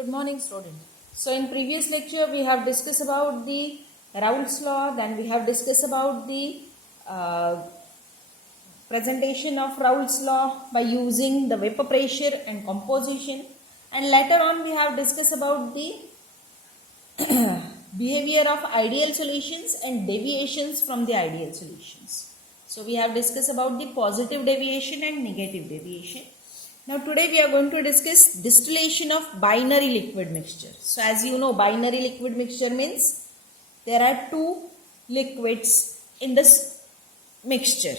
Good morning, student. So in previous lecture we have discussed about the Raoult's law, then we have discussed about the presentation of Raoult's law by using the vapor pressure and composition, and later on we have discussed about the behavior of ideal solutions and deviations from the ideal solutions. So we have discussed about the positive deviation and negative deviation. Now today we are going to discuss distillation of binary liquid mixture. So as you know, binary liquid mixture means there are two liquids in this mixture.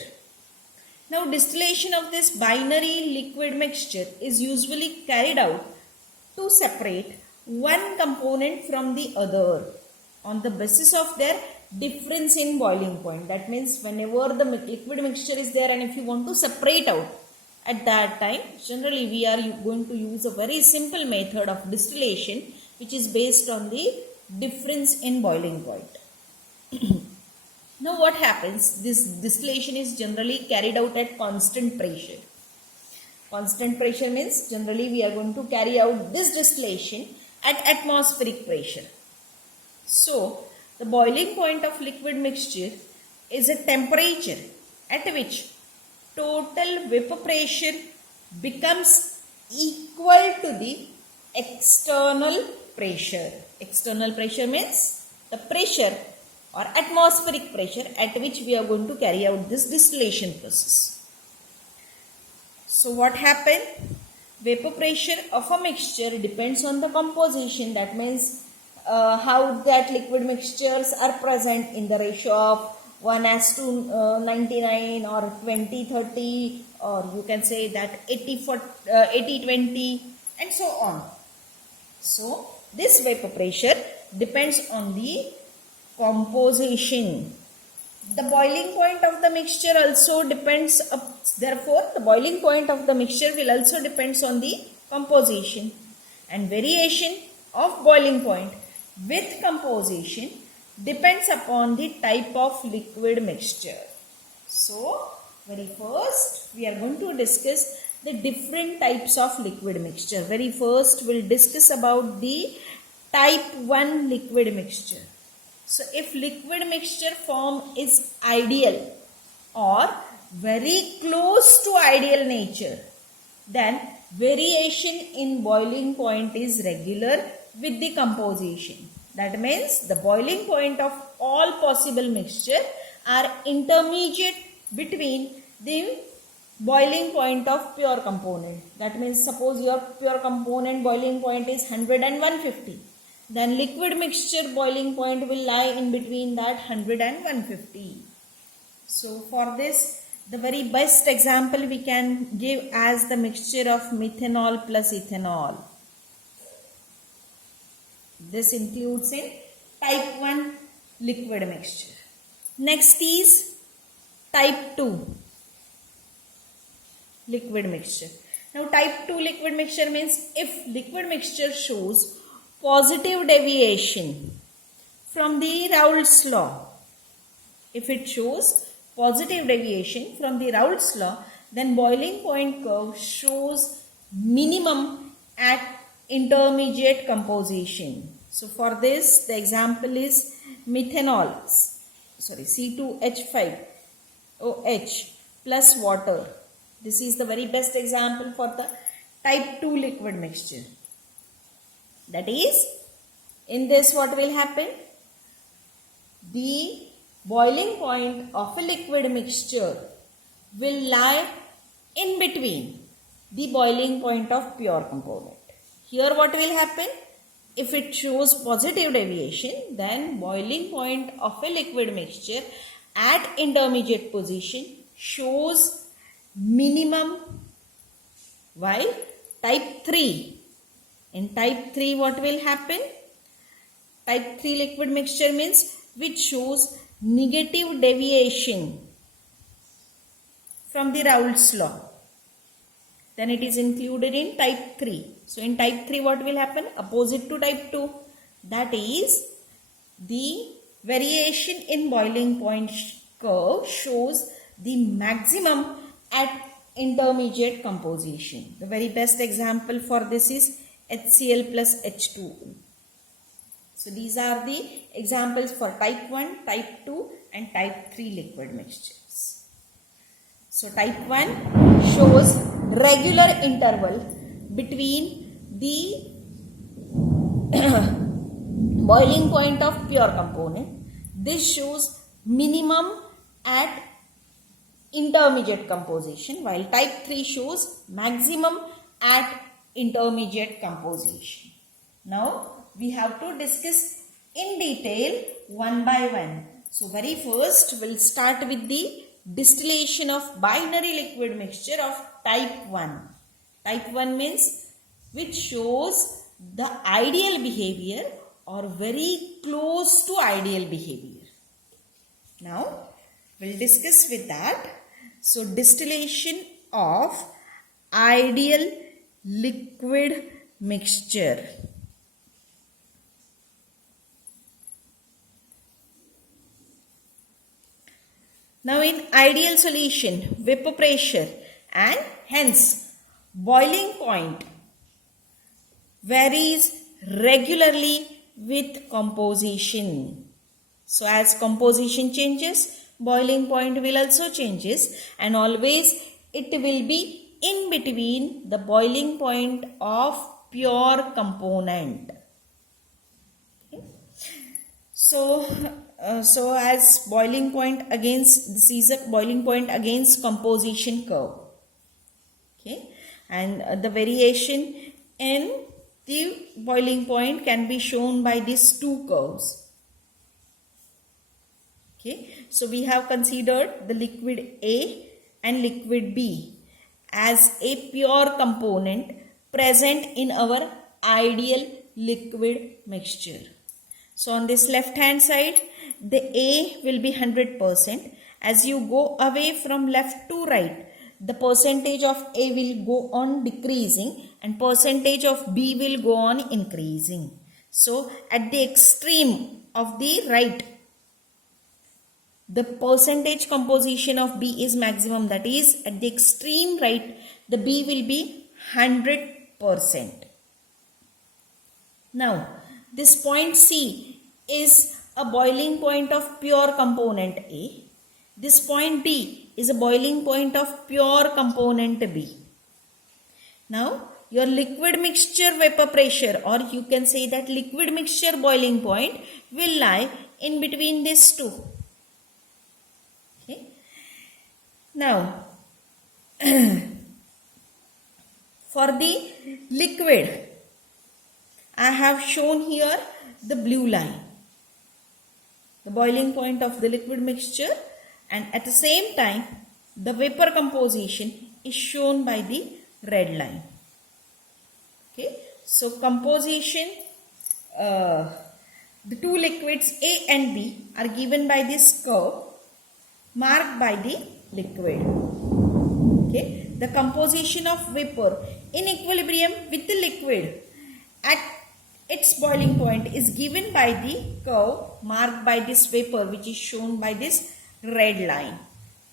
Now distillation of this binary liquid mixture is usually carried out to separate one component from the other on the basis of their difference in boiling point. That means whenever the liquid mixture is there and if you want to separate out at that time, generally we are going to use a very simple method of distillation which is based on the difference in boiling point. Now what happens? This distillation is generally carried out at constant pressure. Constant pressure means generally we are going to carry out this distillation at atmospheric pressure. So the boiling point of liquid mixture is a temperature at which total vapor pressure becomes equal to the external pressure. External pressure means the pressure or atmospheric pressure at which we are going to carry out this distillation process. So what happened? Vapor pressure of a mixture depends on the composition. That means how that liquid mixtures are present in the ratio of 1:99 or 20:30, or you can say that 80:20 and so on. So this vapor pressure depends on the composition. The boiling point of the mixture also depends, therefore the boiling point of the mixture will also depends on the composition, and variation of boiling point with composition depends upon the type of liquid mixture. So very first we are going to discuss the different types of liquid mixture. Very first we'll discuss about the type 1 liquid mixture. So if liquid mixture form is ideal or very close to ideal nature, then variation in boiling point is regular with the composition. That means the boiling point of all possible mixture are intermediate between the boiling point of pure component. That means suppose your pure component boiling point is 100 and 150. Then liquid mixture boiling point will lie in between that 100 and 150. So for this, the very best example we can give as the mixture of methanol plus ethanol. This includes in type 1 liquid mixture. Next is type 2 liquid mixture. Now type 2 liquid mixture means if liquid mixture shows positive deviation from the Raoult's law. If it shows positive deviation from the Raoult's law, then boiling point curve shows minimum at intermediate composition. So for this the example is methanol, C2H5OH plus water. This is the very best example for the type 2 liquid mixture. That is, in this what will happen? The boiling point of a liquid mixture will lie in between the boiling point of pure component. Here what will happen? If it shows positive deviation, then boiling point of a liquid mixture at intermediate position shows minimum, while type 3. In type 3 what will happen? Type 3 liquid mixture means which shows negative deviation from the Raoult's law. Then it is included in type 3. So in type 3 what will happen? Opposite to type 2. That is, the variation in boiling point curve shows the maximum at intermediate composition. The very best example for this is HCl plus H2O. So these are the examples for type 1, type 2 and type 3 liquid mixtures. So type 1 shows regular interval between the boiling point of pure component. This shows minimum at intermediate composition, while type 3 shows maximum at intermediate composition. Now we have to discuss in detail one by one. So very first we'll start with the distillation of binary liquid mixture of type 1. Type 1 means which shows the ideal behavior or very close to ideal behavior. Now we'll discuss with that. So distillation of ideal liquid mixture. Now in ideal solution, vapor pressure and hence boiling point varies regularly with composition. So as composition changes, boiling point will also changes, and always it will be in between the boiling point of pure component. Okay. So as boiling point against, this is a boiling point against composition curve. Okay, and the variation in the boiling point can be shown by these two curves. Okay, so we have considered the liquid A and liquid B as a pure component present in our ideal liquid mixture. So on this left hand side, the A will be 100%. As you go away from left to right, the percentage of A will go on decreasing and percentage of B will go on increasing. So at the extreme of the right, the percentage composition of B is maximum. That is, at the extreme right, the B will be 100%. Now, this point C is a boiling point of pure component A. This point D is a boiling point of pure component B. Now, your liquid mixture vapor pressure, or you can say that liquid mixture boiling point, will lie in between these two. Okay. Now, for the liquid, I have shown here the blue line, the boiling point of the liquid mixture, and at the same time the vapor composition is shown by the red line. Okay, so composition, the two liquids A and B are given by this curve marked by the liquid. Okay, the composition of vapor in equilibrium with the liquid at its boiling point is given by the curve marked by this vapor, which is shown by this red line.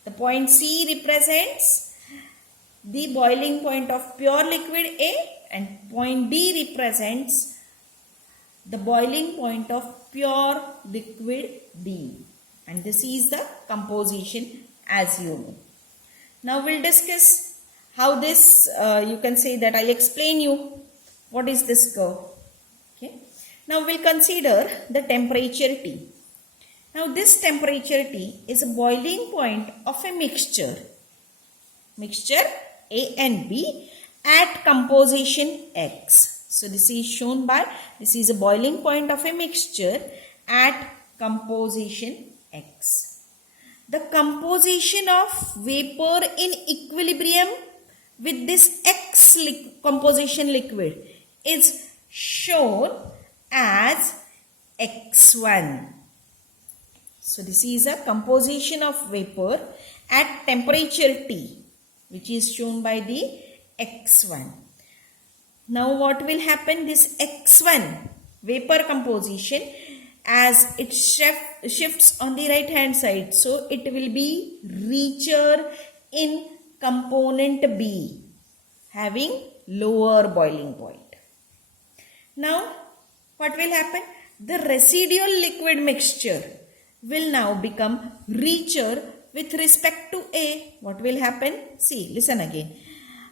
The point C represents the boiling point of pure liquid A, and point D represents the boiling point of pure liquid D. And this is the composition, as you know. Now we'll discuss how this, you can say that I'll explain you what is this curve. Okay. Now we'll consider the temperature T. Now this temperature T is a boiling point of a mixture A and B at composition X. So this is shown by, this is a boiling point of a mixture at composition X. The composition of vapor in equilibrium with this X composition liquid is shown as X1. So this is a composition of vapor at temperature T, which is shown by the X1. Now what will happen? This X1 vapor composition, as it shifts on the right hand side, so it will be richer in component B, having lower boiling point. Now what will happen? The residual liquid mixture will now become richer with respect to A. What will happen? See, listen again.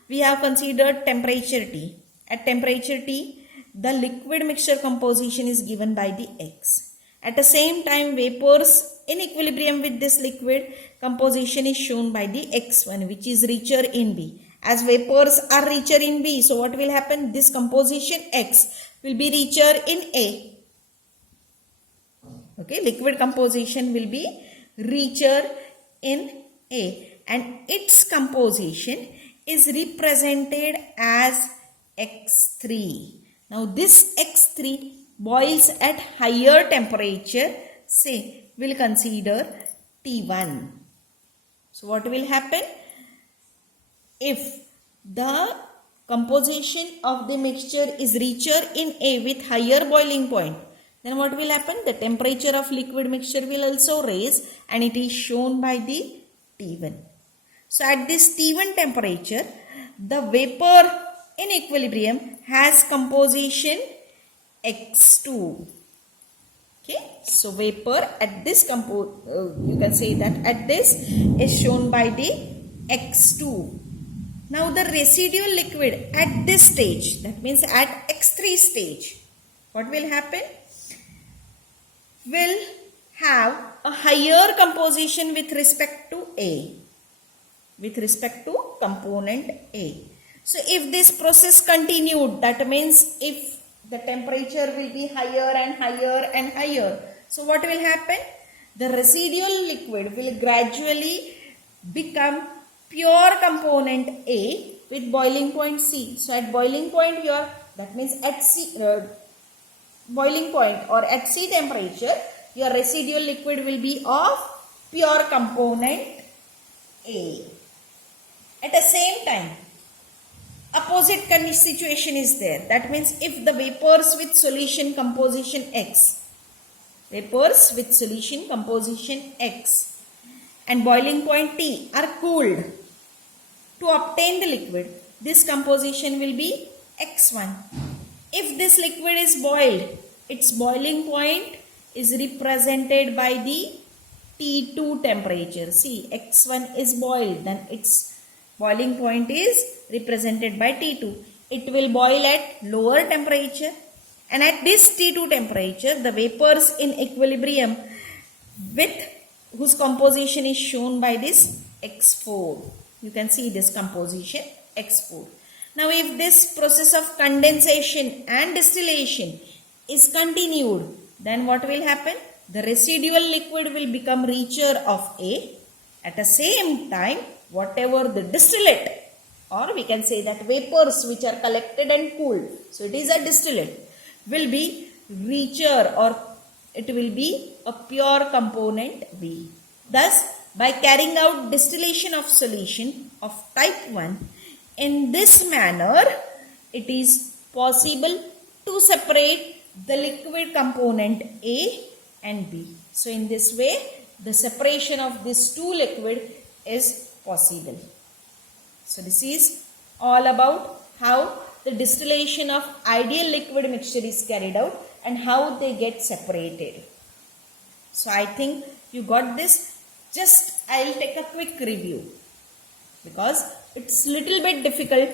We have considered temperature T. At temperature T, the liquid mixture composition is given by the X. At the same time, vapors in equilibrium with this liquid composition is shown by the X1, which is richer in B. As vapors are richer in B, so what will happen? This composition X will be richer in A. Okay, liquid composition will be richer in A, and its composition is represented as X3. Now this X3 boils at higher temperature, say we'll consider T1. So what will happen? If the composition of the mixture is richer in A with higher boiling point, then what will happen? The temperature of liquid mixture will also raise, and it is shown by the T1. So at this T1 temperature, the vapor in equilibrium has composition X2. Okay, so vapor at this you can say that at this is shown by the X2. Now the residual liquid at this stage, that means at X3 stage, what will happen? Will have a higher composition with respect to A, with respect to component A. So if this process continued, that means if the temperature will be higher and higher and higher, so what will happen? The residual liquid will gradually become pure component A with boiling point C. So at boiling point here, that means at boiling point or at C temperature, your residual liquid will be of pure component A. At the same time, opposite situation is there. That means if the vapors with solution composition X, vapors with solution composition X and boiling point T are cooled to obtain the liquid, this composition will be X1. If this liquid is boiled, its boiling point is represented by the T2 temperature. See, X1 is boiled, then its boiling point is represented by T2. It will boil at lower temperature, and at this T2 temperature, the vapors in equilibrium with whose composition is shown by this X4. You can see this composition X4. Now if this process of condensation and distillation is continued, then what will happen? The residual liquid will become richer of A. At the same time, whatever the distillate, or we can say that vapors which are collected and cooled, so it is a distillate, will be richer, or it will be a pure component B. Thus, by carrying out distillation of solution of type 1, in this manner, it is possible to separate the liquid component A and B. So in this way, the separation of these two liquid is possible. So this is all about how the distillation of ideal liquid mixture is carried out and how they get separated. So I think you got this. Just I will take a quick review because it's little bit difficult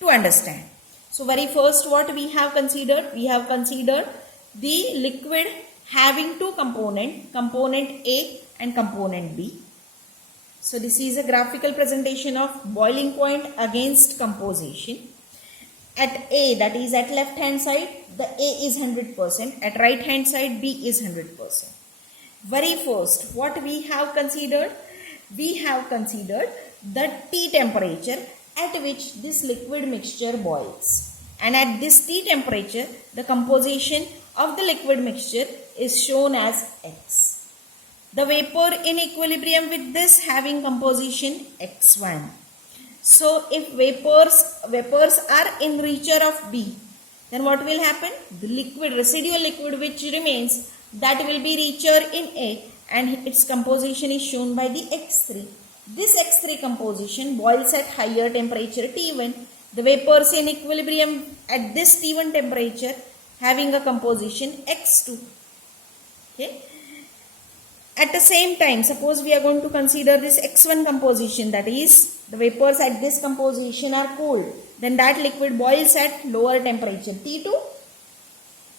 to understand. So very first, what we have considered? We have considered the liquid having two components, component A and component B. So this is a graphical presentation of boiling point against composition. At A, that is at left hand side, the A is 100%. At right hand side, B is 100%. Very first, what we have considered? We have considered the T temperature at which this liquid mixture boils. And at this T temperature, the composition of the liquid mixture is shown as X. The vapor in equilibrium with this having composition X1. So if vapors are in richer of B, then what will happen? The liquid, residual liquid which remains, that will be richer in A, and its composition is shown by the X3. This X3 composition boils at higher temperature T1, the vapors in equilibrium at this T1 temperature having a composition X2. Okay. At the same time, suppose we are going to consider this X1 composition, that is the vapors at this composition are cooled. Then that liquid boils at lower temperature T2,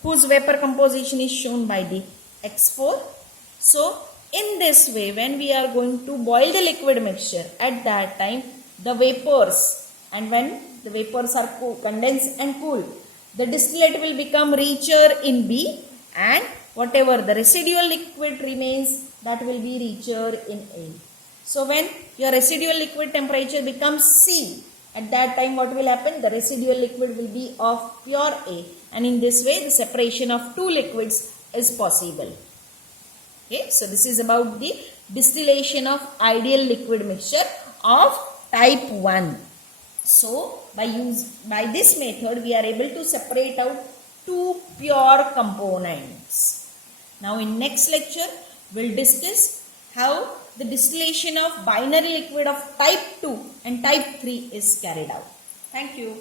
whose vapor composition is shown by the X4. So in this way, when we are going to boil the liquid mixture, at that time the vapors, and when the vapors are condensed and cooled, the distillate will become richer in B, and whatever the residual liquid remains, that will be richer in A. So when your residual liquid temperature becomes C, at that time what will happen? The residual liquid will be of pure A, and in this way the separation of two liquids is possible. Okay, so this is about the distillation of ideal liquid mixture of type 1. So by this method we are able to separate out two pure components. Now in next lecture we'll discuss how the distillation of binary liquid of type 2 and type 3 is carried out. Thank you.